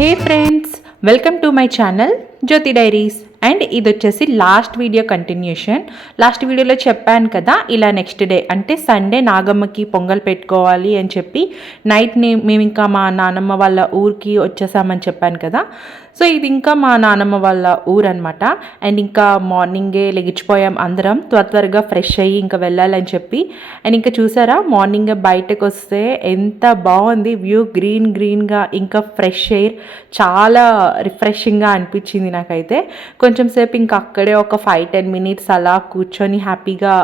Hey friends, welcome to my channel Jyothi diaries. And ఇది వచ్చేసి last video continuation. Last వీడియోలో చెప్పాను కదా, ఇలా నెక్స్ట్ డే అంటే సండే నాగమ్మకి పొంగల్ పెట్టుకోవాలి అని చెప్పి నైట్ని మేము ఇంకా మా నానమ్మ వాళ్ళ ఊరికి వచ్చేసామని చెప్పాను కదా. సో ఇది ఇంకా మా నానమ్మ వాళ్ళ ఊరు అనమాట. అండ్ ఇంకా మార్నింగే లెగిచిపోయాం అందరం, త్వరగా ఫ్రెష్ అయ్యి ఇంకా వెళ్ళాలని చెప్పి. అండ్ ఇంకా చూసారా, మార్నింగే బయటకు వస్తే ఎంత బాగుంది వ్యూ, గ్రీన్గా ఇంకా ఫ్రెష్ ఎయిర్, చాలా రిఫ్రెషింగ్గా అనిపించింది నాకైతే. కొంచెం సేపు ఇంకా అక్కడే ఒక 5-10 మినిట్స్ అలా కూర్చొని హ్యాపీగా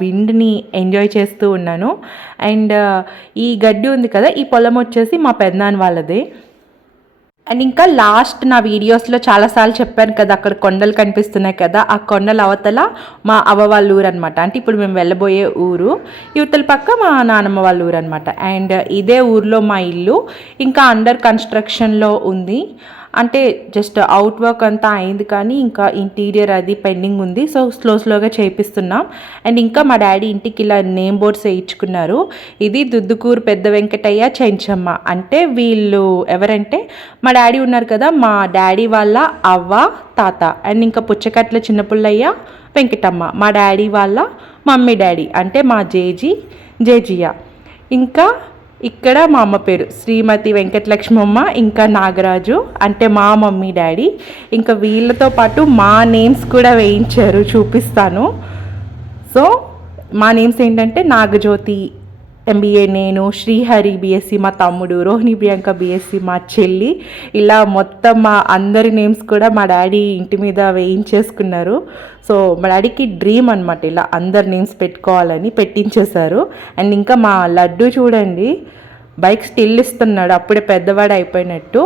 విండ్ని ఎంజాయ్ చేస్తూ ఉన్నాను. అండ్ ఈ గడ్డి ఉంది కదా, ఈ పొలం వచ్చేసి మా పెద్దనాన్న వాళ్ళదే. అండ్ ఇంకా లాస్ట్ నా వీడియోస్లో చాలాసార్లు చెప్పాను కదా, అక్కడ కొండలు కనిపిస్తున్నాయి కదా, ఆ కొండల అవతల మా అవ్వ వాళ్ళ ఊరు అనమాట. అంటే ఇప్పుడు మేము వెళ్ళబోయే ఊరు యువతల పక్క మా నానమ్మ వాళ్ళ ఊరు అనమాట. అండ్ ఇదే ఊర్లో మా ఇల్లు ఇంకా అండర్ కన్స్ట్రక్షన్లో ఉంది. అంటే జస్ట్ అవుట్ వర్క్ అంతా అయింది కానీ ఇంకా ఇంటీరియర్ అది పెండింగ్ ఉంది. సో స్లోగా చేపిస్తున్నాం. అండ్ ఇంకా మా డాడీ ఇంటికి ఇలా నేమ్ బోర్డ్స్ వేయించుకున్నారు. ఇది దుద్దుకూరు పెద్ద వెంకటయ్య చెంచమ్మ. అంటే వీళ్ళు ఎవరంటే మా డాడీ ఉన్నారు కదా, మా డాడీ వాళ్ళ అవ్వ తాత. అండ్ ఇంకా పుచ్చకట్ల చిన్నపుల్లయ్య వెంకటమ్మ మా డాడీ వాళ్ళ మమ్మీ డాడీ, అంటే మా జేజియ. ఇంకా ఇక్కడ మా అమ్మ పేరు శ్రీమతి వెంకటలక్ష్మమ్మ, ఇంకా నాగరాజు అంటే మా మమ్మీ డాడీ. ఇంకా వీళ్ళతో పాటు మా నేమ్స్ కూడా వేయించారు, చూపిస్తాను. సో మా నేమ్స్ ఏంటంటే నాగజ్యోతి MBA నేను, శ్రీహరి BSc మా తమ్ముడు, రోహిణి ప్రియాంక BSc మా చెల్లి. ఇలా మొత్తం మా అందరి నేమ్స్ కూడా మా డాడీ ఇంటి మీద వేయించేసుకున్నారు. సో మా డాడీకి డ్రీమ్ అనమాట ఇలా అందరి నేమ్స్ పెట్టుకోవాలని, పెట్టించేశారు. అండ్ ఇంకా మా లడ్డు చూడండి, బైక్ స్టిల్ ఇస్తున్నాడు, అప్పుడే పెద్దవాడు అయిపోయినట్టు.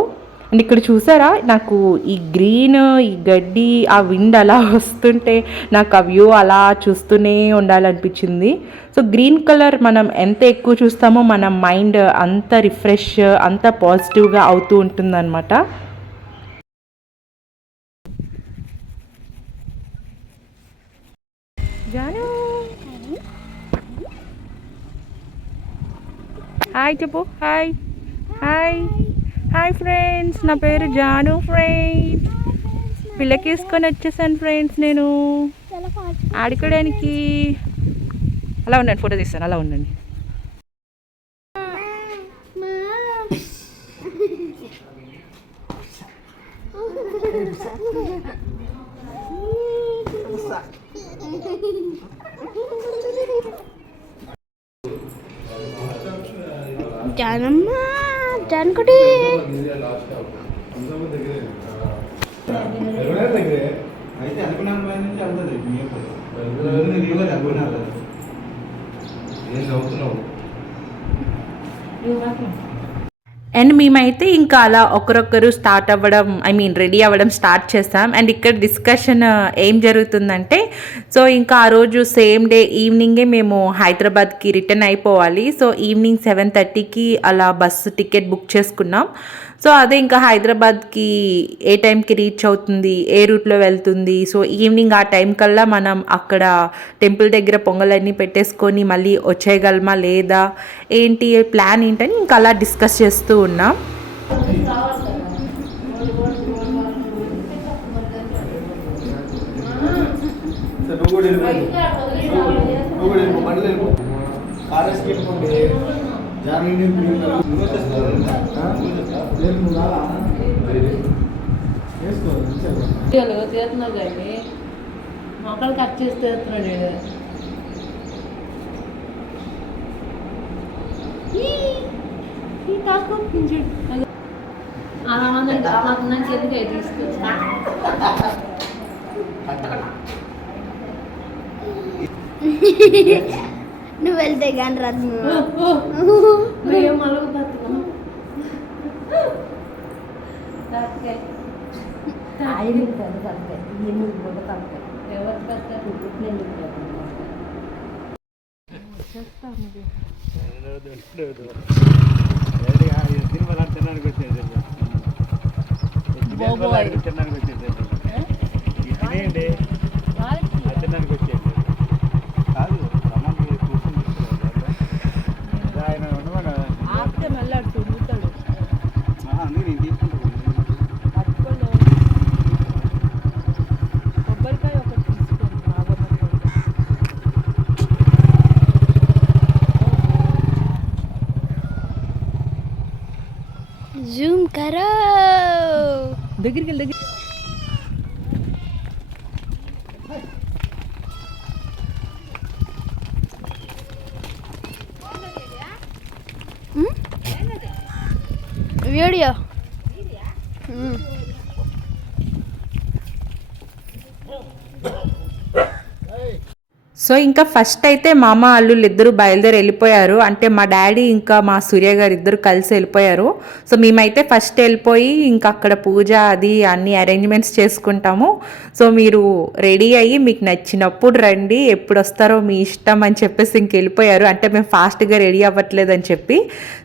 అండ్ ఇక్కడ చూసారా, నాకు ఈ గ్రీన్, ఈ గడ్డి, ఆ విండ్ అలా వస్తుంటే నాకు ఆ వ్యూ అలా చూస్తూనే ఉండాలనిపించింది. సో గ్రీన్ కలర్ మనం ఎంత ఎక్కువ చూస్తామో మన మైండ్ అంత రిఫ్రెష్, అంత పాజిటివ్గా అవుతూ ఉంటుందన్నమాట. జాను హాయ్ చెప్పు. హాయ్ హాయ్ హాయ్ ఫ్రెండ్స్, నా పేరు జాను ఫ్రెండ్స్. పిల్లకి తీసుకొని వచ్చేసాను ఫ్రెండ్స్ నేను ఆడుకోవడానికి. అలా ఉండండి, ఫోటో తీస్తాను, అలా ఉండండి. జానమ్మ జానకుడి అయితే అనుకున్నాను అనుకున్నారు ఏం చదువుతున్నావు. అండ్ మేమైతే ఇంకా అలా ఒకరొకరు స్టార్ట్ అవ్వడం, రెడీ అవ్వడం స్టార్ట్ చేస్తాం. అండ్ ఇక్కడ డిస్కషన్ ఏం జరుగుతుందంటే, సో ఇంకా ఆ రోజు సేమ్ డే ఈవినింగే మేము హైదరాబాద్కి రిటర్న్ అయిపోవాలి. సో ఈవినింగ్ 7:30కి అలా బస్సు టికెట్ బుక్ చేసుకున్నాం. సో అదే ఇంకా హైదరాబాద్కి ఏ టైంకి రీచ్ అవుతుంది, ఏ రూట్లో వెళ్తుంది, సో ఈవినింగ్ ఆ టైం కల్లా మనం అక్కడ టెంపుల్ దగ్గర పొంగలన్నీ పెట్టేసుకొని మళ్ళీ వచ్చేయగలమా లేదా, ఏంటి ప్లాన్ ఏంటని ఇంకా అలా డిస్కస్ చేస్తూ ఉన్నాం. తీస్తున్నావు కానీ మొక్కలు కట్ చేసి తీస్తున్నాడు. ఎందుకు తీసుకొచ్చా నువ్వు వెళ్తే కానీ రద్దు మేము మలుగు బతుకున్నాం. తినడానికి వచ్చేది కాదు రమ్మని కూర్చొని ఆయన ఆపితే మళ్ళీ అడుగుతాడు. నేను తీసుకుంటాను. దగ్గరికి వెళ్ళి దగ్గర వీడియో సో ఇంకా ఫస్ట్ అయితే మామ అల్లుళ్ళు ఇద్దరు బయలుదేరి వెళ్ళిపోయారు. అంటే మా డాడీ ఇంకా మా సూర్య గారు ఇద్దరు కలిసి వెళ్ళిపోయారు. సో మేమైతే ఫస్ట్ వెళ్ళిపోయి ఇంకా అక్కడ పూజ అది అన్ని అరేంజ్మెంట్స్ చేసుకుంటాము. సో మీరు రెడీ అయ్యి మీకు నచ్చినప్పుడు రండి, ఎప్పుడు వస్తారో మీ ఇష్టం అని చెప్పేసి ఇంక వెళ్ళిపోయారు. అంటే మేము ఫాస్ట్గా రెడీ అవ్వట్లేదని చెప్పి.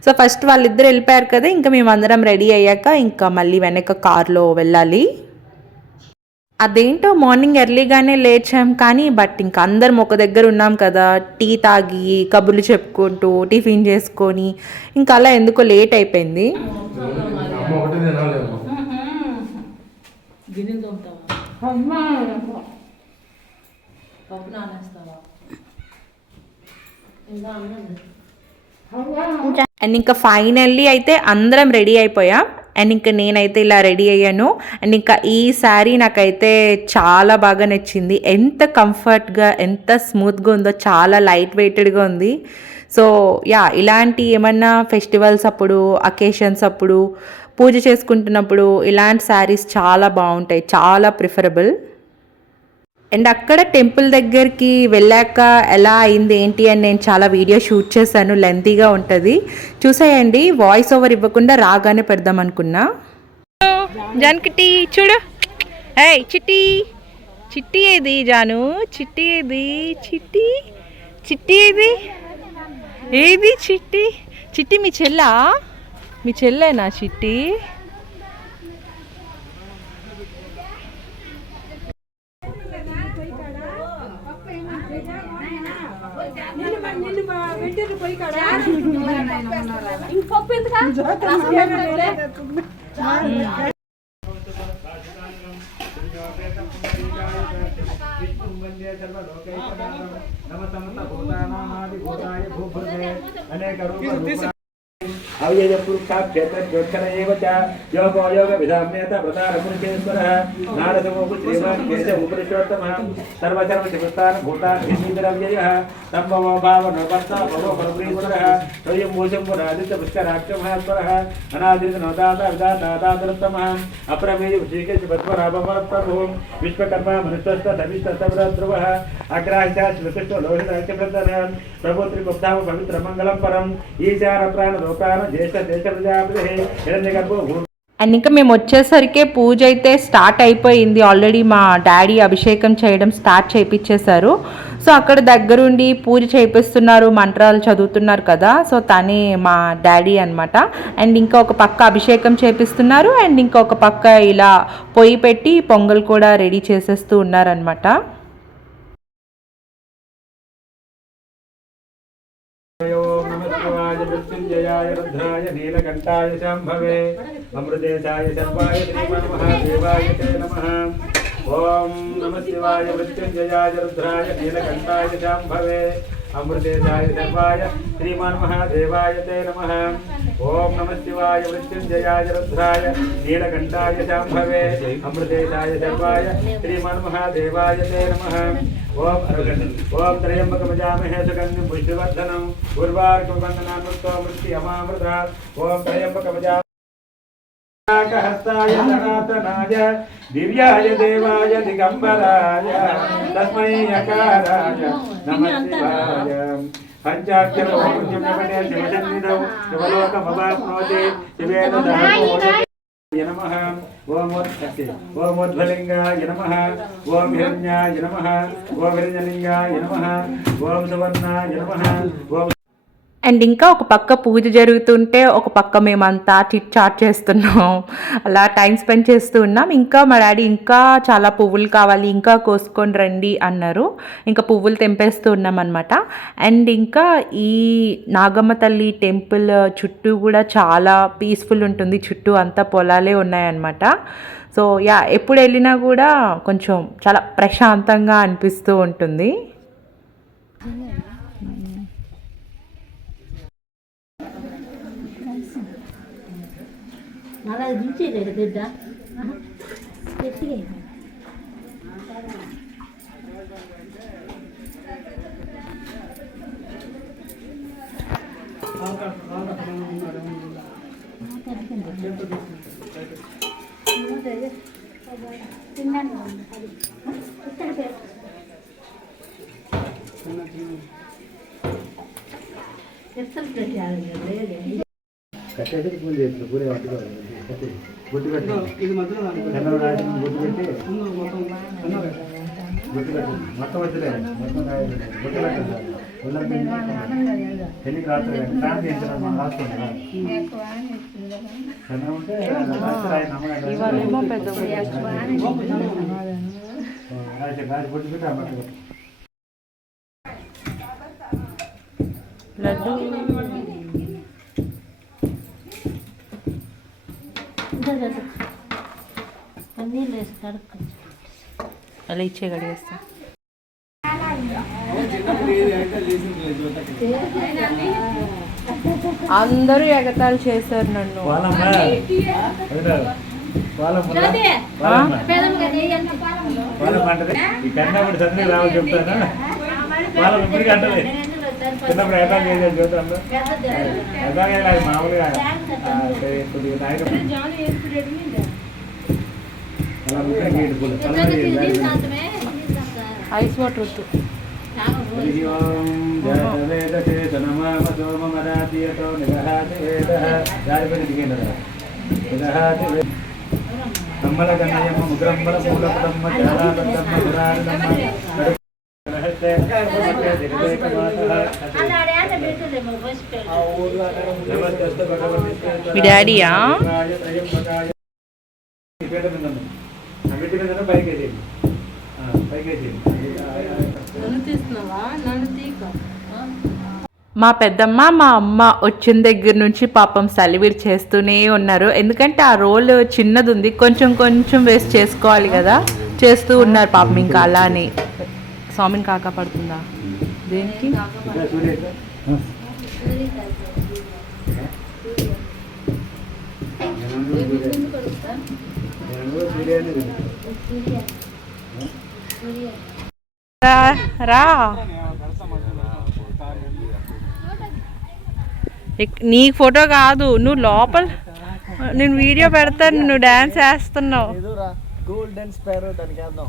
సో ఫస్ట్ వాళ్ళిద్దరు వెళ్ళిపోయారు కదా, ఇంకా మేము అందరం రెడీ అయ్యాక ఇంకా మళ్ళీ వెనక కార్లో వెళ్ళాలి. అదేంటో మార్నింగ్ ఎర్లీగానే లేచాం కానీ బట్ ఇంకా అందరం ఒక దగ్గర ఉన్నాం కదా, టీ తాగి కబుర్లు చెప్పుకుంటూ టిఫిన్ చేసుకొని ఇంకా అలా ఎందుకో లేట్ అయిపోయింది. గిన్నెలు తోముతావా? పప్పు నానేస్తావా? ఇంకా అన్నది. అండ్ ఇంకా ఫైనల్లీ అయితే అందరం రెడీ అయిపోయాం. అండ్ ఇంకా నేనైతే ఇలా రెడీ అయ్యాను. అండ్ ఇంకా ఈ శారీ నాకైతే చాలా బాగా నచ్చింది. ఎంత కంఫర్ట్గా ఎంత స్మూత్గా ఉందో, చాలా లైట్ వెయిటెడ్గా ఉంది. సో యా, ఇలాంటి ఏమన్నా ఫెస్టివల్స్ అప్పుడు, అకేషన్స్ అప్పుడు, పూజ చేసుకుంటున్నప్పుడు ఇలాంటి శారీస్ చాలా బాగుంటాయి, చాలా ప్రిఫరబుల్. అండ్ అక్కడ టెంపుల్ దగ్గరికి వెళ్ళాక ఎలా అయింది ఏంటి అని నేను చాలా వీడియో షూట్ చేశాను, లెంతీగా ఉంటుంది చూసేయండి. వాయిస్ ఓవర్ ఇవ్వకుండా రాగానే పెడదాం అనుకున్నా. జాన్కిటీ చూడు, ఏయ్ చిట్టి, చిట్టి ఏది జాను, చిట్టి ఏది, చిట్టి చిట్టి ఏది, ఏది చిట్టి, చిట్టి మీ చెల్లా, మీ చెల్లేనా చిట్టి? अव्यय पुरुषा क्षेत्र ज्योत्सन एव च योगो योग विधाम्येत प्रतारपुरुषेश्वरः नारदमो श्रीमान् केशव उपनिषोत्तमः सर्वधर्म शिवस्तान भूतान विद्रव्ययः संभवो भावनो वर्ता भवो परब्रीवरः स्वयं मूषम्भुरादित्य पुष्कराक्षमहास्वरः अनादित नवदाता विदातादातरुत्तमः अप्रमेय श्रीकेश पद्मनाभप्रभुः विश्वकर्मा मनुष्यस्थ धविष्ठस्तवध्रुवः अग्राह्य श्रीकृष्ण लोहिताख्यप्रदनः प्रभु त्रिगुप्ताव पवित्र मंगलम परम ईशान प्राण लोकान ज्येष्ठ देश प्रजापति हिरण्यगर्भो అండ్ ఇంకా మేము వచ్చేసరికి పూజ అయితే స్టార్ట్ అయిపోయింది. ఆల్రెడీ మా డాడీ అభిషేకం చేయడం స్టార్ట్ చేయించేశారు. సో అక్కడ దగ్గరుండి పూజ చేపిస్తున్నారు, మంత్రాలు చదువుతున్నారు కదా, సో తనే మా డాడీ అనమాట. అండ్ ఇంకా ఒక పక్క అభిషేకం చేపిస్తున్నారు, అండ్ ఇంకొక పక్క ఇలా పొయ్యి పెట్టి పొంగల్ కూడా రెడీ చేసేస్తూ ఉన్నారనమాట. मृत्युंजयाय रुद्राय नीलकंठाय शांभवे अमृतेशाय सर्वाय श्रीमन्महादेवाय ते नमः। ओम नमः शिवाय मृत्युंजयाय रुद्राय नीलकंठाय शांभवे अमृतेशाय सर्वाय श्रीमन्महादेवाय ते नमः। ओम नमः शिवाय मृत्युंजयाय रुद्राय नीलकंठाय शांभवे अमृतेशाय सर्वाय श्रीमन्महादेवाय ते नमः। ओम त्र्यंबकमजामहे सुगंधिं पुष्टिवर्धनम् उर्वारुकवन्दनान्मुक्तो अमामृता। ओम त्र्यंबकमजामहे हस्ताय सनातनाय दिव्याय देवाय दिगंबराय तस्मै यकाराय नमः शिवाय। पंचाक्षर पुण्यमणे शिवसन्निधौ शिवलोकमवाप्नोति शिवेन नमः। ओम उद्भलिंगाय नमः। ओम हिरण्याय नमः। ओम हिरण्यलिंगाय नमः। ओम सुवर्णाय नमः। ओम అండ్ ఇంకా ఒక పక్క పూజ జరుగుతుంటే ఒక పక్క మేమంతా చిట్ చాట్ చేస్తున్నాం, అలా టైం స్పెండ్ చేస్తూ ఉన్నాం. ఇంకా మా డాడీ ఇంకా చాలా పువ్వులు కావాలి, ఇంకా కోసుకొని రండి అన్నారు. ఇంకా పువ్వులు తెంపేస్తూ ఉన్నాం అనమాట. అండ్ ఇంకా ఈ నాగమ్మ తల్లి టెంపుల్ చుట్టూ కూడా చాలా పీస్ఫుల్ ఉంటుంది, చుట్టూ అంతా పొలాలే ఉన్నాయన్నమాట. సో యా, ఎప్పుడు వెళ్ళినా కూడా కొంచెం చాలా ప్రశాంతంగా అనిపిస్తూ ఉంటుంది. అలా దించేది బిడ్డ కట్టేసి పూలు చేసిన పూలే పట్టుకోవాలి బొట్టు పెట్టి ఇది మధ్యలో బొట్టు పెట్టి బొట్టు పెట్టి మొత్తం వచ్చలే మొత్తం బొట్టు పెట్టండి ఎన్ని రాత్రి ఫ్యాన్ చేసిన రాసుకోండి ఉంటే బొట్టు పెట్టి అమ్మట్టు లడ్డు అలా ఇచ్చే గడిగేస్తా. అందరూ ఎగతాళి చేశారు నన్ను. చెప్తాను వాళ్ళ ఇప్పటికీ అంటలే చిన్నప్పుడు ఎలా చేసేది చూద్దాం ఎలాగే కాదు మామూలుగా ఐస్ వాటర్ వద్దు. కమ్మల కన్నయ్యమ్మ ముగ్రమ్మల మూలపురమ్మ మీ డాడీయా మా పెద్దమ్మ మా అమ్మ వచ్చిన దగ్గర నుంచి పాపం సలివిడి చేస్తూనే ఉన్నారు. ఎందుకంటే ఆ రోల్ చిన్నది ఉంది, కొంచెం కొంచెం వేస్ట్ చేసుకోవాలి కదా, చేస్తూ ఉన్నారు పాపం. ఇంకా అలానే స్వామిని కాకా పడుతుందా దేనికి? రా నీ ఫోటో కాదు, నువ్వు లోపల నేను వీడియో పెడతాను, నువ్వు డాన్స్ వేస్తున్నావు. గోల్డెన్ స్పారో దానికి వేద్దాం.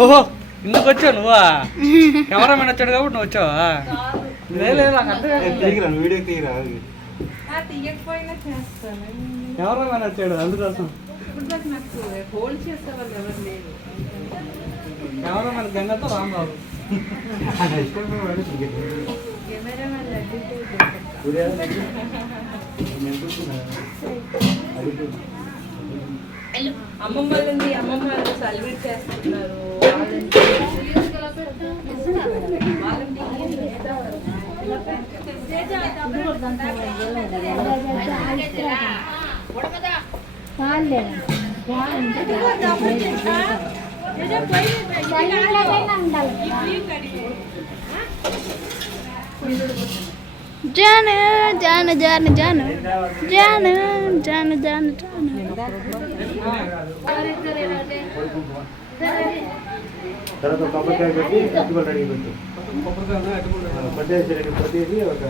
ఓహో ఇందుకు వచ్చావు నువ్వా? కెమెరామెన్ వచ్చాడు కాబట్టి నువ్వు వచ్చావా? వీడియో తీయరా? కెమెరామెన్ వచ్చాడు అందుకోసం. కెమెరామెన్ గంగతో రాంబాబు. అమ్మమ్మ సెలబ్రేట్ చేస్తున్నారు. జాను జాను జాను జాను జాను జాను జాను జాను తర్వాత కొబ్బరికాయ పెట్టి అట్టుకోలు రెడీ పెట్టు. పట్టేసి రెడీ పట్టేసి ఒక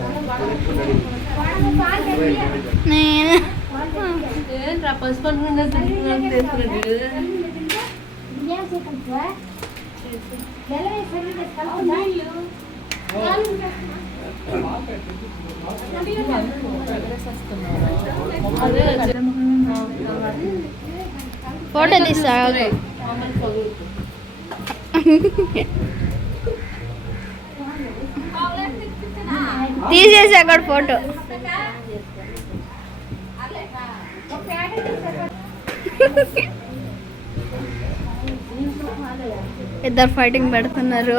నేను ఫోటో తీస్తా. తీసేసి అక్కడ ఫోటో. ఇద్దరు ఫైటింగ్ పెడుతున్నారు.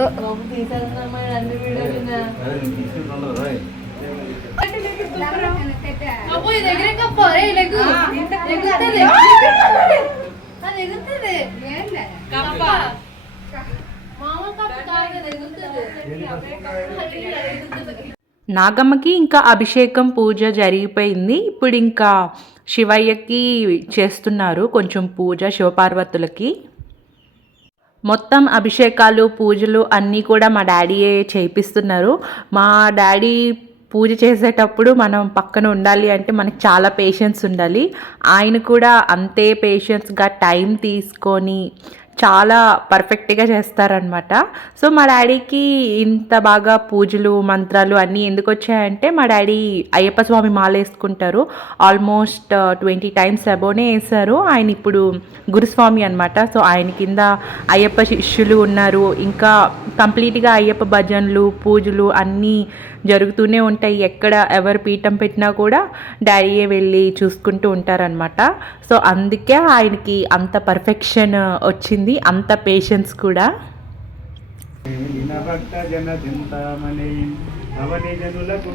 నాగమ్మకి ఇంకా అభిషేకం పూజ జరిగిపోయింది. ఇప్పుడు ఇంకా శివయ్యకి చేస్తున్నారు కొంచెం పూజ, శివపార్వతులకి. మొత్తం అభిషేకాలు, పూజలు అన్నీ కూడా మా డాడీయే చేయిస్తున్నారు. మా డాడీ పూజ చేసేటప్పుడు మనం పక్కన ఉండాలి అంటే మనకి చాలా పేషెన్స్ ఉండాలి. ఆయన కూడా అంతే పేషెన్స్గా టైం తీసుకొని చాలా పర్ఫెక్ట్గా చేస్తారనమాట. సో మా డాడీకి ఇంత బాగా పూజలు, మంత్రాలు అన్నీ ఎందుకు వచ్చాయంటే మా డాడీ అయ్యప్ప స్వామి మాల వేసుకుంటారు. ఆల్మోస్ట్ 20 టైమ్స్ అబోనే వేశారు. ఆయన ఇప్పుడు గురుస్వామి అనమాట. సో ఆయన కింద అయ్యప్ప శిష్యులు ఉన్నారు. ఇంకా కంప్లీట్గా అయ్యప్ప భజనలు, పూజలు అన్నీ జరుగుతూనే ఉంటాయి. ఎక్కడ ఎవరు పీఠం పెట్టినా కూడా డాడీయే వెళ్ళి చూసుకుంటూ ఉంటారనమాట. సో అందుకే ఆయనకి అంత పర్ఫెక్షన్ వచ్చింది, అంత పేషెన్స్ కూడా. భక్త జన చింతామణి అవని జనులకు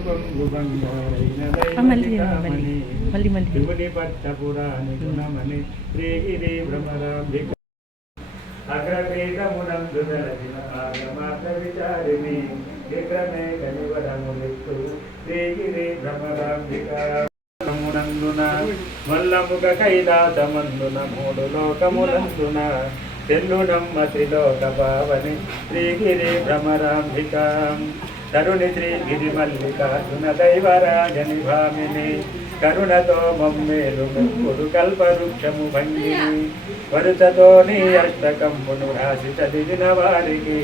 శివుని పట్ట పురాణి గుణమణి శ్రీగిరి భ్రమరాంబిక అగ్రపీఠమునందు జలచిన ఆగమాత విచారిణి విక్రమే కనివరములిత్తు శ్రీగిరి భ్రమరాంబిక మునందున మల్లముగ కైలాసమందున మూడు లోకములందున తెల్లుడమ్మ త్రిలోక పావని శ్రీగిరి భ్రమరాంబిక తరుణి శ్రీగిరి మల్లికార్జున దైవరాజని భామిని కరుణతో మమ్మేలు ముక్కుడు కల్పవృక్షము భంగిని వరుసతో నీ అష్టకంబును రాసి చదివిన వారికి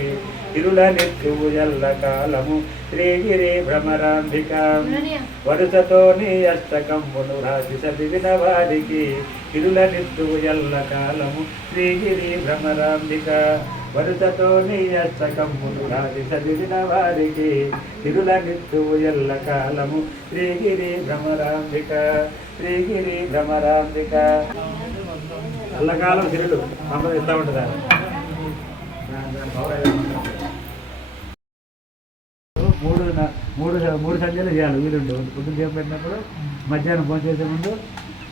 ఇరుల నిత్యువు ఎల్ల కాలము శ్రీగిరి భ్రమరాంబిక వరుసతో నీ అష్టకంబును రాసి చదివిన వారికి ఇరుల నిత్యువు ఎల్ల కాలము శ్రీగిరి భ్రమరాంబిక వరుసతో నీ అష్టకంబును రాసి చదివిన వారికి ఇరుల నిత్యువు ఎల్ల కాలము శ్రీగిరి భ్రమరాంబిక శ్రీగిరి భ్రమరాంబిక అల్లకాలం సిరులు అమ్మ ఇస్తా ఉంటుందా. మూడు సంధ్యలు చేయాలి వీలుండు. పొద్దున్న చేప పెట్టినప్పుడు, మధ్యాహ్నం ఫోన్ చేసే ముందు,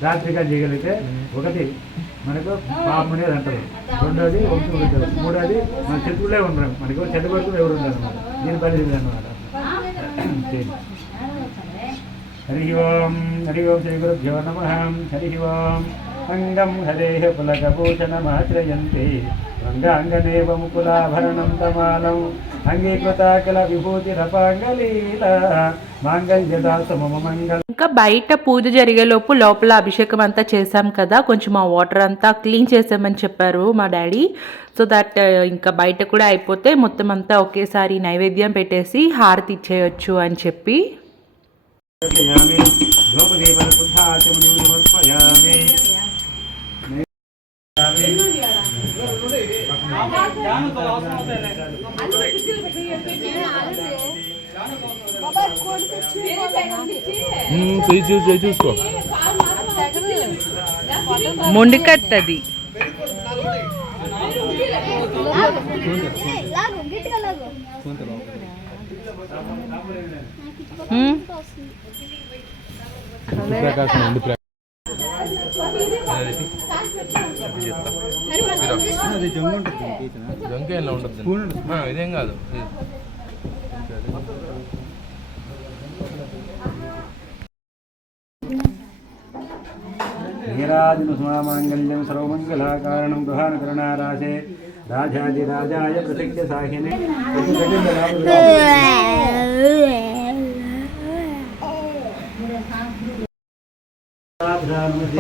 రాత్రిగా చేయగలిగితే ఒకటి మనకు పాపం అనేది అంటారు. రెండోది వంశం ఉంటారు. మూడోది మన శత్రువులే ఉండరు. మనకు చెడ్డ పడుకుని ఎవరు ఉండరు అనమాట. దీని పరిస్థితి అనమాట. హరి ఓం హరి ఓం శ్రీ గురుభ్యో నమః. హరి ఓం అంగం హరేహ పులకభూషణమాశ్రయంతి అంగాంగదేవ ముకులాభరణం తమాలం అంగీకృతాకల విభూతిరపాంగలీల మాంగళ్యదాసు మమ మంగళ. ఇంకా బయట పూజ జరిగేలోపు లోపల అభిషేకం అంతా చేసాం కదా, కొంచెం ఆ వాటర్ అంతా క్లీన్ చేసామని చెప్పారు మా డాడీ. సో దట్ ఇంకా బయట కూడా అయిపోతే మొత్తం అంతా ఒకేసారి నైవేద్యం పెట్టేసి హారతి ఇచ్చేయచ్చు అని చెప్పి. చూసుకో మొండికట్టది. జంకేలా ఉంటుంది, ఇదేం కాదు. నీరాజనుస్మామాంగళ్యం సర్వమంగళాకారణం గృహాన కరుణారాశే రాజాదిరాజాయ ప్రత్యక్ష సాహినే.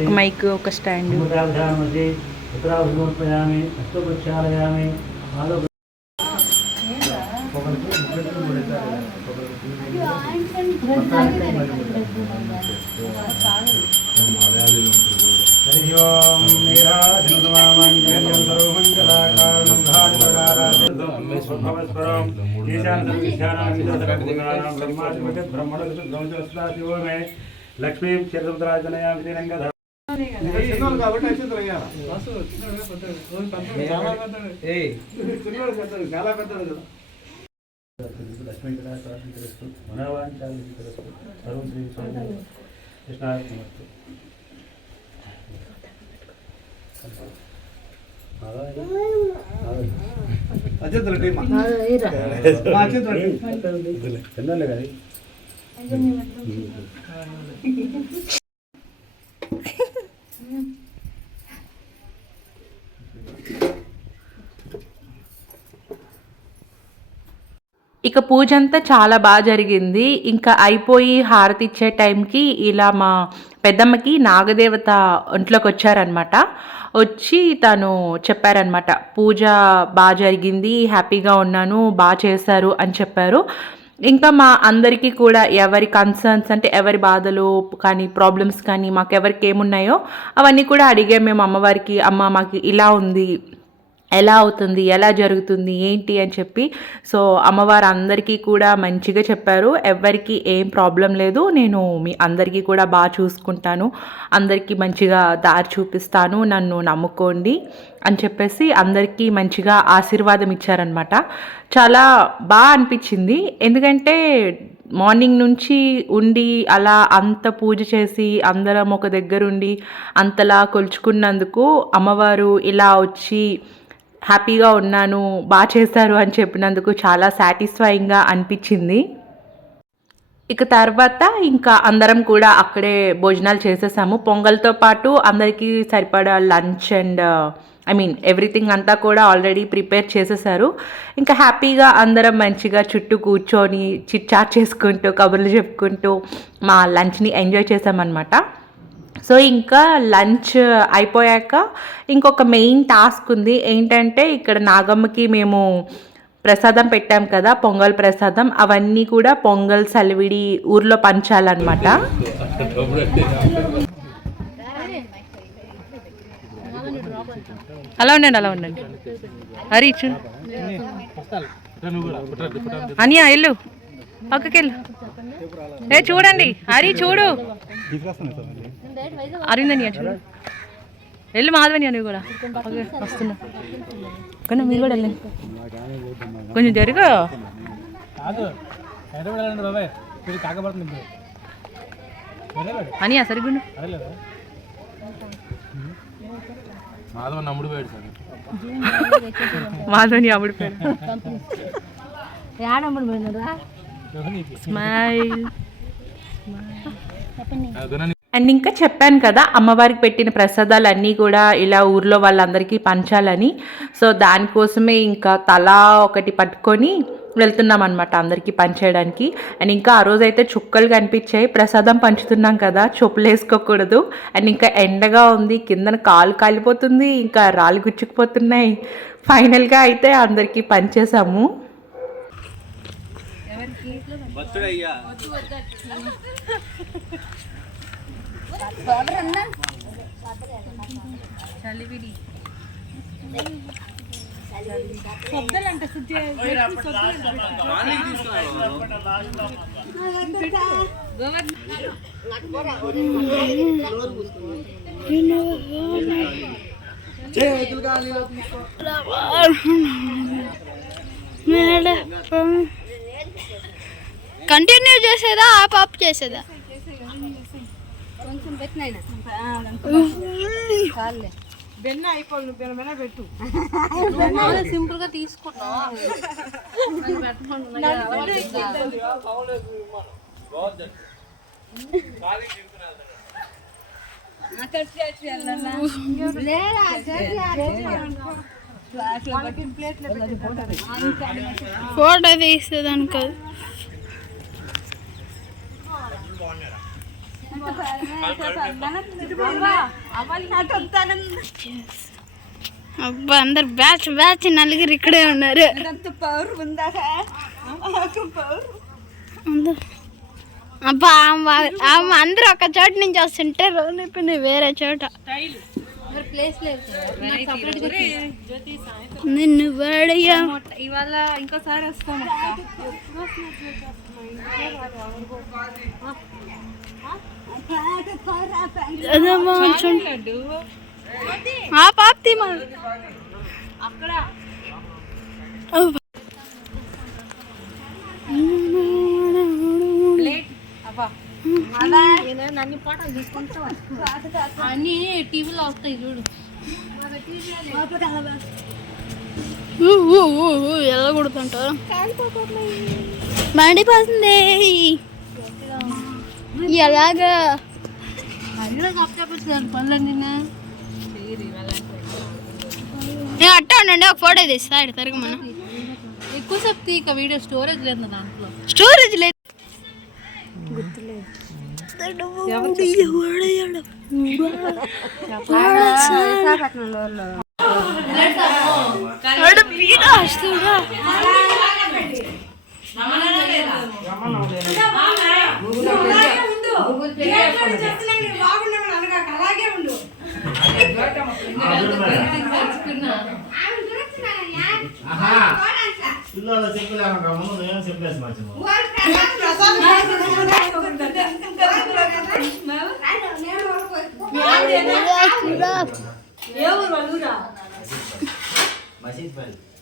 ఒక మైక్, ఒక స్టాండ్. ఉత్తరాభిమర్పయామి అస్తు ప్రక్షాళయామి హరి ఓం నీరాజనుస్మామాంగళ్యం సర్వమంగళాకారణం గృహాన కరుణారాశే లక్ష్మీ క్షేత్రముద్రాజనయామి శ్రీరంగ చాలా పెద్దది కదా. లక్ష్మీ మనోవాంఛాలు సర్వం శ్రీ కృష్ణార్పణమస్తు. చిన్నలే కానీ ఇక పూజ అంతా చాలా బాగా జరిగింది. ఇంకా అయిపోయి హారతి ఇచ్చే టైంకి ఇలా మా పెద్దమ్మకి నాగదేవత ఒంట్లోకి వచ్చారనమాట. వచ్చి తను చెప్పారనమాట, పూజ బాగా జరిగింది, హ్యాపీగా ఉన్నాను, బాగా చేశారు అని చెప్పారు. ఇంకా మా అందరికీ కూడా ఎవరి కన్సర్న్స్ అంటే ఎవరి బాధలు కానీ ప్రాబ్లమ్స్ కానీ మాకు ఎవరికి ఏమున్నాయో అవన్నీ కూడా అడిగాము మేము అమ్మవారికి. అమ్మ మాకు ఇలా ఉంది, ఎలా అవుతుంది, ఎలా జరుగుతుంది, ఏంటి అని చెప్పి. సో అమ్మవారు అందరికీ కూడా మంచిగా చెప్పారు. ఎవరికి ఏం ప్రాబ్లం లేదు, నేను మీ అందరికీ కూడా బాగా చూసుకుంటాను, అందరికీ మంచిగా దారి చూపిస్తాను, నన్ను నమ్ముకోండి అని చెప్పేసి అందరికీ మంచిగా ఆశీర్వాదం ఇచ్చారనమాట. చాలా బాగా అనిపించింది. ఎందుకంటే మార్నింగ్ నుంచి ఉండి అలా అంత పూజ చేసి అందరం ఒక దగ్గరుండి అంతలా కొలుచుకున్నందుకు అమ్మవారు ఇలా వచ్చి హ్యాపీగా ఉన్నాను, బాగా చేశారు అని చెప్పినందుకు చాలా సాటిస్ఫైయింగ్గా అనిపించింది. ఇక తర్వాత ఇంకా అందరం కూడా అక్కడే భోజనాలు చేసేసాము. పొంగల్తో పాటు అందరికీ సరిపడా లంచ్ అండ్ ఎవ్రీథింగ్ అంతా కూడా ఆల్రెడీ ప్రిపేర్ చేసేసారు. ఇంకా హ్యాపీగా అందరం మంచిగా చుట్టూ కూర్చొని చిట్ చాట్ చేసుకుంటూ కబుర్లు చెప్పుకుంటూ మా లంచ్ని ఎంజాయ్ చేసామన్నమాట. సో ఇంకా లంచ్ అయిపోయాక ఇంకొక మెయిన్ టాస్క్ ఉంది. ఏంటంటే ఇక్కడ నాగమ్మకి మేము ప్రసాదం పెట్టాం కదా, పొంగల్ ప్రసాదం, అవన్నీ కూడా పొంగల్ సలివిడి ఊర్లో పంచాలన్నమాట. అలా ఉండండి హరి చూ అనియా వెళ్ళు పక్కకెళ్ళు. చూడండి హరి చూడు, అరవిందనియా చూడు, వెళ్ళు మాధవనియా నువ్వు కూడా వస్తున్నా. కొంచెం మీరు కూడా వెళ్ళండి, కొంచెం జరుగు. అనియా సరిగ్గా మాధవ నమ్ముడు పోయాడు సార్. మాధవని అమ్ముడు పోయాడు. స్మైల్. అండ్ ఇంకా చెప్పాను కదా అమ్మవారికి పెట్టిన ప్రసాదాలు అన్నీ కూడా ఇలా ఊర్లో వాళ్ళందరికీ పంచాలని. సో దానికోసమే ఇంకా తలా ఒకటి పట్టుకొని వెళ్తున్నాం అనమాట అందరికీ పంచేయడానికి. అండ్ ఇంకా ఆ రోజైతే చుక్కలు కనిపించాయి. ప్రసాదం పంచుతున్నాం కదా, చెప్పులు వేసుకోకూడదు. అండ్ ఇంకా ఎండగా ఉంది, కిందన కాలు కాలిపోతుంది, ఇంకా రాళ్ళు గుచ్చుకుపోతున్నాయి. ఫైనల్గా అయితే అందరికీ పంచేసాము. కంటిన్యూ చేసేదా ఆప్ చేసేదా? బెన్న అయిపోయి బెన్న పెట్టు, సింపుల్ గా తీసుకున్నా. ఫోటో తీసేదాని కాదు. అబ్బా అందరు బ్యాచ్ బ్యాచ్ నలుగురు ఇక్కడే ఉన్నారు. అబ్బా అందరూ ఒక చోట నుంచి వస్తుంటే రోజు వేరే చోట. నిన్ను వాడయ్యా ఇవాళ ఇంకోసారి వస్తాము. పాప్తి అక్కడ నన్ను పాటలు తీసుకుంటా అన్ని టీవీలో వస్తాయి చూడు. ఎలా కొడుతుంటారు? మండిపోతుంది. ఎలాగా నేను అట్టా ఉండండి, ఒక ఫోటో తీస్తా ఇక్కడ తిరగ మనం. ఎక్కువసేపు తీక వీడియో స్టోరేజ్ లేదు నా దాంట్లో. స్టోరేజ్ లేదు.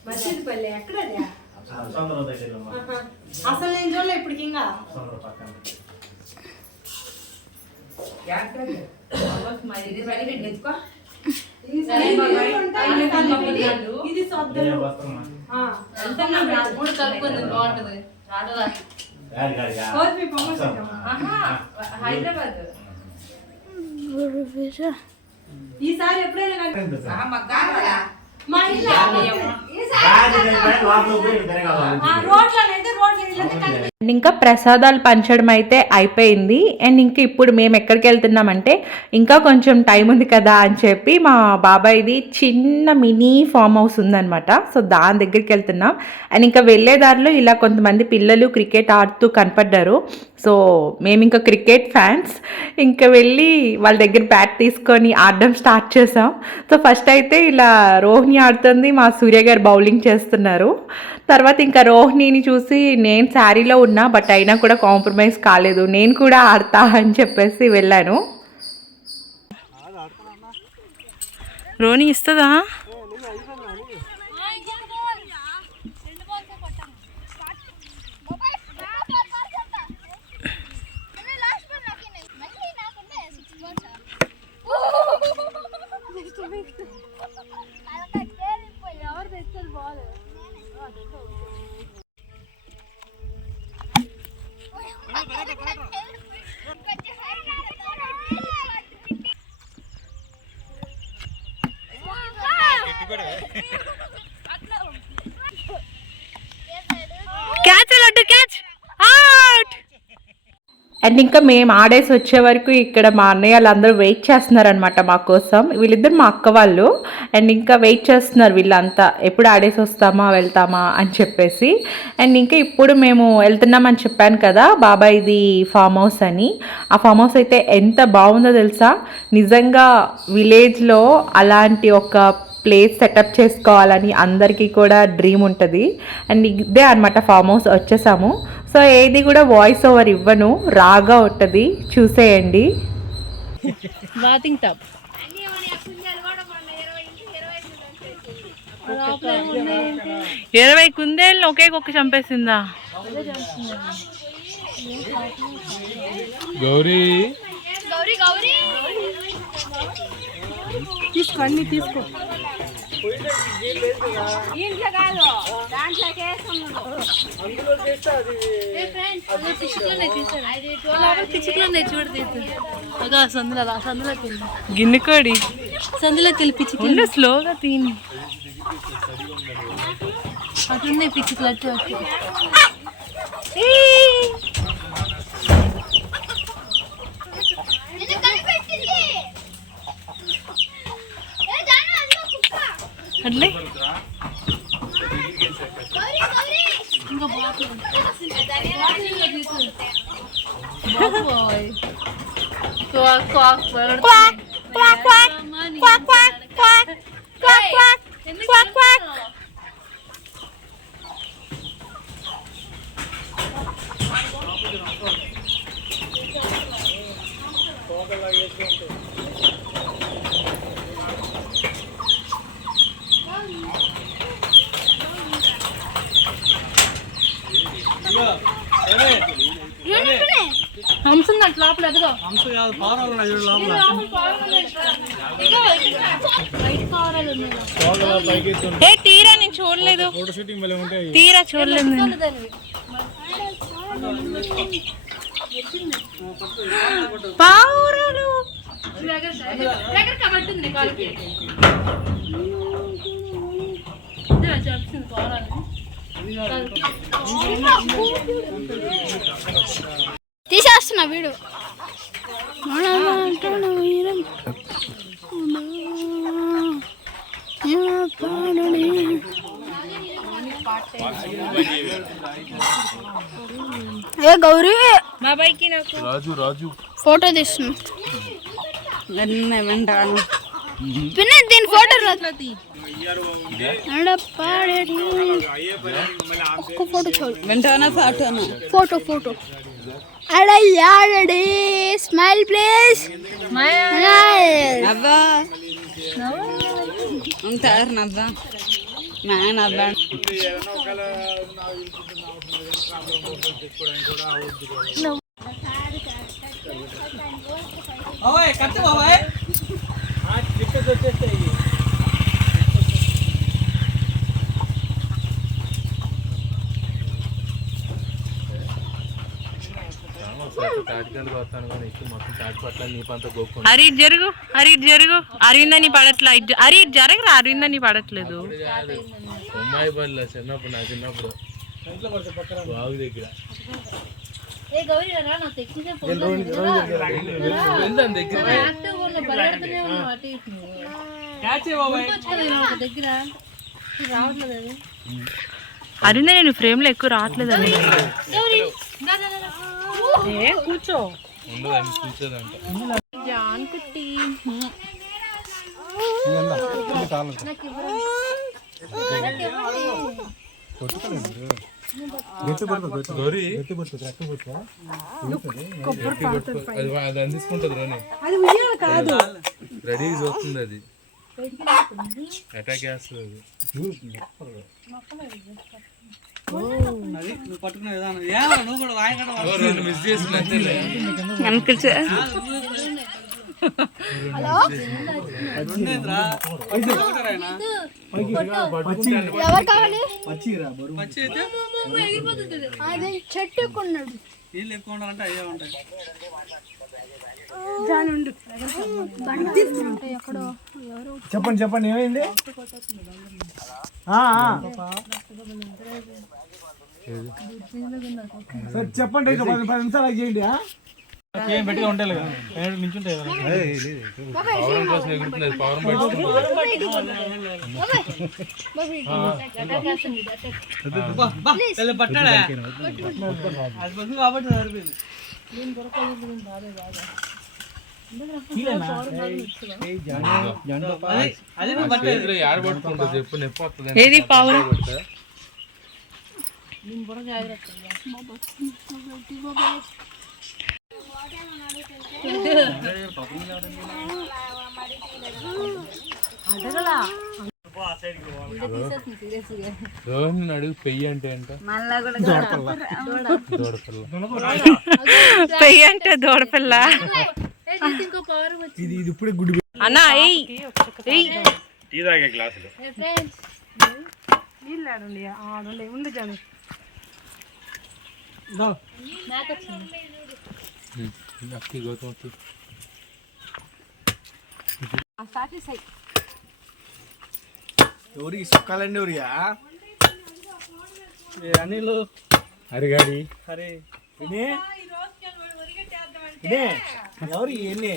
మసీద్పల్లి ఎక్కడది? అసలు నేను చూడలే ఇప్పటికి. ఇంకా ఇది హైదరాబాద్. ఈసారి ఎప్పుడైనా మా ఇల్లు అండ్ ఇంకా ప్రసాదాలు పంచడం అయితే అయిపోయింది. అండ్ ఇంకా ఇప్పుడు మేము ఎక్కడికి వెళ్తున్నామంటే ఇంకా కొంచెం టైం ఉంది కదా అని చెప్పి మా బాబాయ్ది చిన్న మినీ ఫామ్ హౌస్ ఉందన్నమాట. సో దాని దగ్గరికి వెళ్తున్నాం. అండ్ ఇంకా వెళ్ళేదారిలో ఇలా కొంతమంది పిల్లలు క్రికెట్ ఆడుతూ కనపడ్డారు. సో మేము ఇంకా క్రికెట్ ఫ్యాన్స్, ఇంకా వెళ్ళి వాళ్ళ దగ్గర బ్యాట్ తీసుకొని ఆడడం స్టార్ట్ చేసాం. సో ఫస్ట్ అయితే ఇలా రోహిణి ఆడుతుంది, మా సూర్య గారు బౌలింగ్ చేస్తున్నారు. తర్వాత ఇంకా రోహిణిని చూసి నేను శారీలో ఉన్నా, బట్ అయినా కూడా కాంప్రమైజ్ కాలేదు, నేను కూడా ఆడతా అని చెప్పేసి వెళ్ళాను. రోహిణి ఇస్తుందా? అండ్ ఇంకా మేము ఆడేసి వచ్చే వరకు ఇక్కడ మా అన్నయ్య వాళ్ళందరూ వెయిట్ చేస్తున్నారనమాట మా కోసం. వీళ్ళిద్దరు మా అక్క వాళ్ళు. అండ్ ఇంకా వెయిట్ చేస్తున్నారు వీళ్ళంతా, ఎప్పుడు ఆడేసి వస్తామా వెళ్తామా అని చెప్పేసి. అండ్ ఇంకా ఇప్పుడు మేము వెళ్తున్నామని చెప్పాను కదా బాబాయ్ది ఫామ్ హౌస్ అని. ఆ ఫామ్ హౌస్ అయితే ఎంత బాగుందో తెలుసా. నిజంగా విలేజ్లో అలాంటి ఒక ప్లేస్ సెటప్ చేసుకోవాలని అందరికీ కూడా డ్రీమ్ ఉంటుంది. అండ్ ఇదే అనమాట ఫామ్ హౌస్. వచ్చేసాము. సో ఏది కూడా వాయిస్ ఓవర్ ఇవ్వను, రాగా ఉంటుంది, చూసేయండి. బాతింగ్ టబ్ 20 కుందేళ్ళు ఒకే కుక్క చంపేసిందా? గౌరీ తీసుకో, అన్ని తీసుకో. గిన్నెకోడి సందులోకి వెళ్ళి పిచ్చి స్లోగా తిని అట్లున్నాయి పిచ్చికలు అట్టు అట్టు. అట్లే ఇంకా హంస లోపల ఎదుగో తీరా నేను చూడలేదు, తీరా చూడలేదు. పావురాలు దగ్గర కబట్టుంది కాలుకి చెప్తుంది పోరాలి తీసేస్తున్నా వీడు ఏ గౌరీ బాబాయ్కి నాకు రాజు రాజు ఫోటో తీస్తున్నా పిన్న దీని ఫోటో ఒక్క ఫోటో చూడు ఫోటో ఫోటో అడయ్యాడీ స్మైల్ ప్లీజ్ నవ్వా ఉంటారు నవ్వా మా నవ్వా బాబాయ్ కట్టు బాబాయ్ తాటికాయలు వస్తాను కానీ ఎక్కువ మొత్తం తాటి పట్ల నీ పంత గోక్కు అరి జరుగు అరవిందని పడట్లా అరి జరగరా అరవిందని పడట్లేదు అమ్మాయి పల్లె చిన్నప్పుడు నా చిన్నప్పుడు బాగు దగ్గర ఏ గౌరీ రా నా తెచ్చితే దగ్గర పరిగెడుతూనే ఉన్నావు అటు ఇటు క్యాచ్ బాబాయ్ దగ్గర రావట్లేదు అది అరవింద నేను ఫ్రేమ్ లో ఎక్కువ రావట్లేదండి గౌరీ కూర్చో ఉండదు అని కూర్చోదంట జాన్ కుట్టి గౌరీ అది అందించుకుంటది రోని రెడీ చూస్తుంది అది అటాక్ చేస్తుంది అది నువ్వు పట్టుకునే విధానం ఏమో నువ్వు కూడా వాయిన మిస్ చేసినట్టే ఎవరు కావాలి పచ్చి అయితే అదే చెట్టు కొన్నాడు నీళ్ళు ఎక్కువ ఉండాలంటే అయ్యే ఉంటాయి ఎక్కడో చెప్పండి ఏమైంది చెప్పండి 10 నిమిషాలు చేయండి ఏం పెట్టిగా ఉంటాయి నించుంటాయి పవరం కోసం ఎగురుతున్నది పవరం పట్టుకుంటుంది పట్టాడా అది పొద్దు కాబట్టి సరిపోయింది అది నువ్వు పట్టేది యాడ పట్టుకుంటుంది చెప్పు నొప్పి వస్తుంది ఏది పావురం రోహిణి అడుగు పెయ్యి అంటే ఏంట పెయ్యి అంటే దూడపిల్ల ఇంకో పవర్ వచ్చి ఇది ఇప్పుడే గుడి అన్నా ఏయ్ టీ తాగే గ్లాసులు ఫ్రెండ్స్ నీళ్ళు ఆడండి ఉండి జాను నాకు వచ్చింది అక్కి గౌతమ్ అక్కి ఎవరికి సుక్కాలండి ఎవరియా అనిల్ హరిగాడి హరి ఎవరు ఎన్ని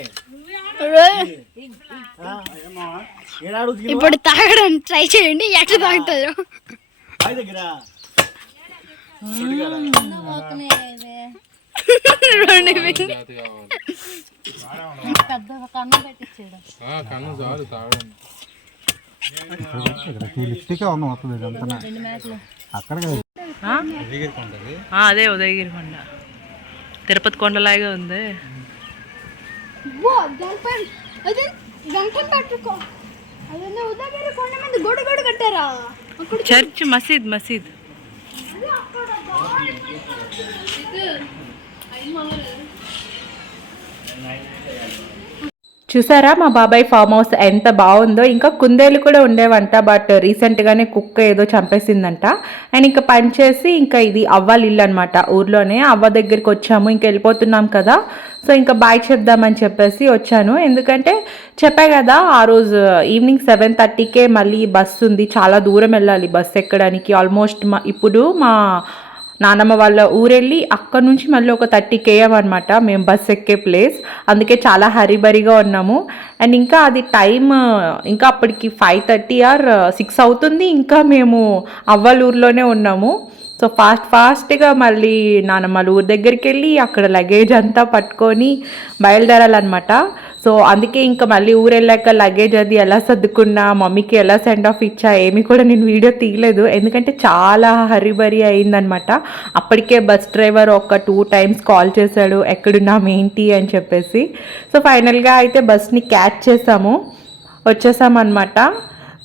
ఇప్పుడు తాగడానికి ట్రై చేయండి ఎట్లా తాగుతారు దగ్గర జాతి కావాలి పెద్ద కన్ను పెట్టించాడు కన్ను చాలు తాగడం అదే ఉదయగిరి కొండ తిరుపతి కొండలాగే ఉంది అదే గంటం పెట్టుకో అదే ఉదయగిరి కొండ మీద గోడ కట్టారా చర్చ్ మసీద్ చూసారా మా బాబాయ్ ఫామ్ హౌస్ ఎంత బాగుందో. ఇంకా కుందేలు కూడా ఉండేవంట, బట్ రీసెంట్గానే కుక్క ఏదో చంపేసిందంట. అండ్ ఇంకా పని చేసి ఇంకా ఇది అవ్వాల ఇల్లు అనమాట, ఊర్లోనే అవ్వ దగ్గరికి వచ్చాము. ఇంకా వెళ్ళిపోతున్నాం కదా, సో ఇంకా బాయ్ చెప్దామని చెప్పేసి వచ్చాను. ఎందుకంటే చెప్పా కదా ఆ రోజు ఈవినింగ్ 7:30కే మళ్ళీ బస్సు ఉంది, చాలా దూరం వెళ్ళాలి బస్సు ఎక్కడానికి. ఆల్మోస్ట్ ఇప్పుడు మా నానమ్మ వాళ్ళ ఊరెళ్ళి అక్కడ నుంచి మళ్ళీ ఒక 30 km అనమాట మేము బస్ ఎక్కే ప్లేస్. అందుకే చాలా హరిబరిగా ఉన్నాము. అండ్ ఇంకా అది టైం ఇంకా అప్పటికి 5:30 or 6 అవుతుంది. ఇంకా మేము అవ్వలూరులోనే ఉన్నాము. సో ఫాస్ట్గా మళ్ళీ నానమ్మ ఊరి దగ్గరికి వెళ్ళి అక్కడ లగేజ్ అంతా పట్టుకొని బయలుదేరాలన్నమాట. సో అందుకే ఇంకా మళ్ళీ ఊరు వెళ్ళాక లగేజ్ అది ఎలా సర్దుకున్నా, మమ్మీకి ఎలా సెండ్ ఆఫ్ ఇచ్చా ఏమి కూడా నేను వీడియో తీయలేదు. ఎందుకంటే చాలా హరిబరి అయిందనమాట. అప్పటికే బస్ డ్రైవర్ ఒక 2 times కాల్ చేశాడు, ఎక్కడున్నాం ఏంటి అని చెప్పేసి. సో ఫైనల్గా అయితే బస్ని క్యాచ్ వచ్చేసామన్నమాట.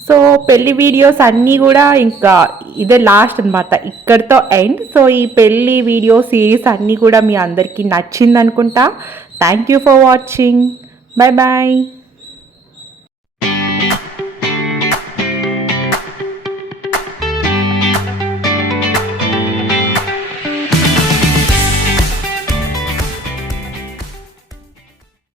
సో పెళ్లి వీడియోస్ అన్నీ కూడా ఇంకా ఇదే లాస్ట్ అనమాట, ఇక్కడితో ఎండ్. సో ఈ పెళ్లి వీడియో సిరీస్ అన్నీ కూడా మీ అందరికీ నచ్చింది అనుకుంటా. Thank you for watching. Bye bye.